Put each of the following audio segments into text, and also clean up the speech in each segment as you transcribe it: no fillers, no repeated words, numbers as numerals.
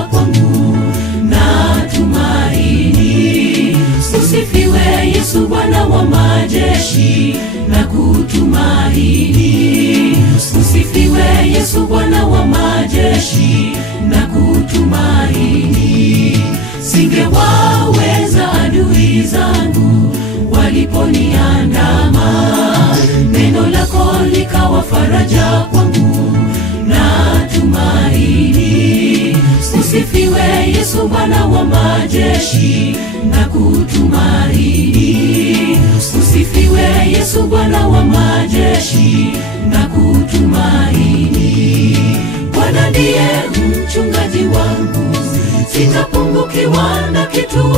kwangu na tumaini. Usifiwe Yesu Bwana wa majeshi na kutumaini. Usifiwe Yesu Bwana wa majeshi na kutumaini. Singewaweza adui zangu waliponiandama, neno lako likawa faraja kwangu na tumaini. Usifiwe Yesu Bwana wa majeshi na kutumaini. Usifiwe Yesu Bwana wa majeshi na kutumaini. Bwana ndiye mchungaji wangu, sitapungukiwa na kitu.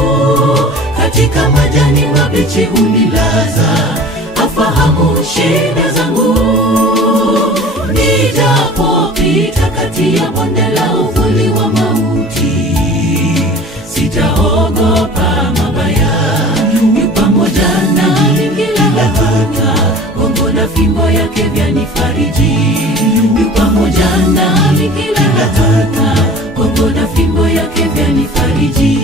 Katika majani mabichi unilaza, afahamu shida zangu. Nijapopita kati ya bonde la uvuli wa mauti, sitaogopa mabaya. Yu pamoja nami kila hatua, gongo na fimbo yake vyanifariji. Yu pamoja nami kila hatua, gongo na fimbo yake vyanifariji.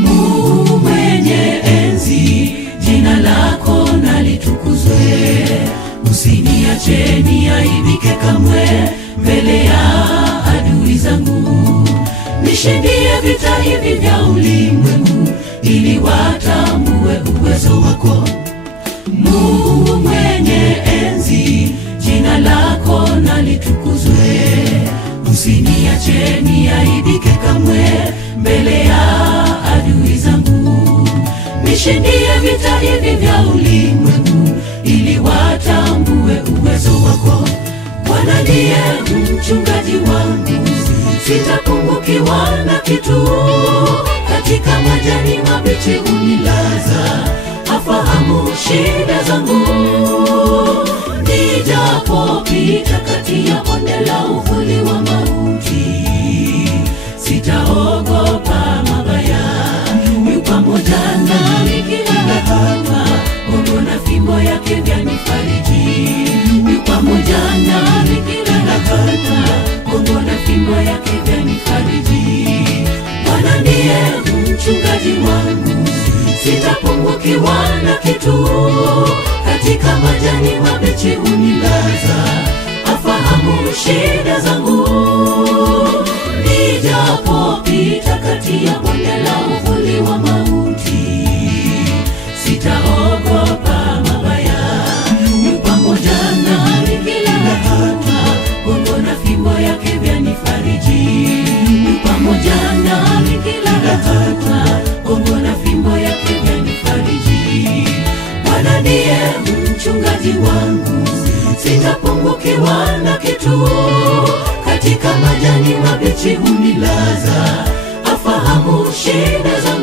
Mungu mwenye enzi, jina lako nalitukuzwe. Usiniache niaibike kamwe mbele ya adui zangu. Nishindie vita hivi vya ulimwengu, ili watambue uwezo wako. Mungu mwenye enzi, jina lako nalitukuzwe. Usiniache niaibike kamwe mbele ya adui zangu. Nishindie vita hivi vya ulimwengu, ili watambue uwezo wako. Bwana ndiye mchungaji wangu, sitapungukiwa na kitu. Katika majani mabichi unilaza, afahamu shida zangu. Nijapopita kati ya bonde la uvuli wa mauti, sitaogopa mabaya. Yu pamoja nami kila hatua, gongo na fimbo yake vyanifariji. Yu pamoja nami kila hatua, gongo na fimbo yake vyanifariji. Bwana ndiye mchungaji wangu, sitapungukiwa na kitu. Katika majani mabichi unilaza, afahamu shida zangu. Nijapopita kati ya bonde la uvuli wa mauti, sitaogopa mabaya. Yu pamoja nami kila hatua, gongo na fimbo yake vyanifariji. Yu pamoja nami kila hatua, gongo na fimbo yake vyanifariji. Bwana ndiye mchungaji wangu, sitapungukiwa na kitu. Katika majani mabichi unilaza, afahamu shida zangu.